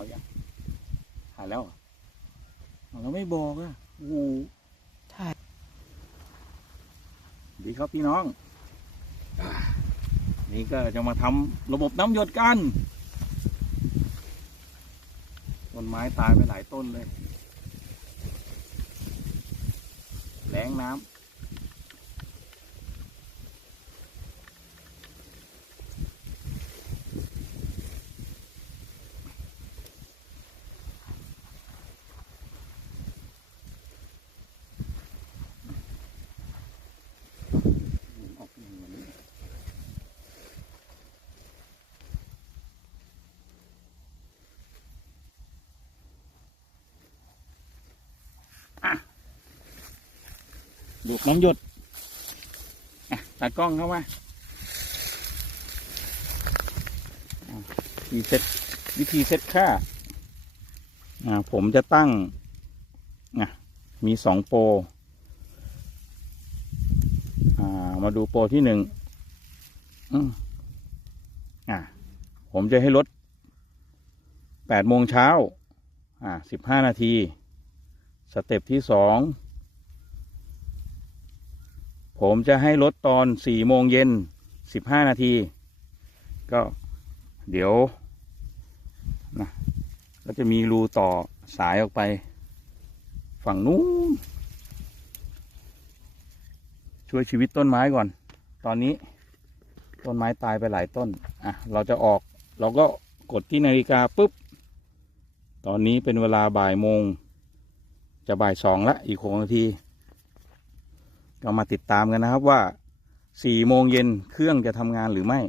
เอายังหายแล้วเหรอเอาเราไม่บอกอะโอ้โหใช่ดีครับพี่น้องอ่านี่ก็จะมาทำระบบน้ำหยดกัน ต้นไม้ตายไปหลายต้นเลย แรงน้ำ ออกอย่างนี้อะ ดูดน้ำหยดตากล้องเข้ามาอะวิธีเซ็ตวิธีเซ็ตค่าผมจะตั้งมีสองโปรมาดูโปรที่หนึ่งผมจะให้ลดแปดโมงเช้าสิบห้านาที สเต็ปที่สอง ผมจะให้ลดตอนสี่โมงเย็นสิบห้านาที ก็เดี๋ยวนะก็จะมีรูต่อสายออกไป ฝั่งนู้นช่วยชีวิตต้นไม้ก่อน ตอนนี้ต้นไม้ตายไปหลายต้น อะ เราจะออก เราก็กดที่นาฬิกาปุ๊บ ตอนนี้เป็นเวลาบ่ายโมง จะบ่ายสองละ อีกหกนาที ก็มาติดตามกันนะครับว่าสี่โมงเย็นเครื่องจะทำงานหรือไม่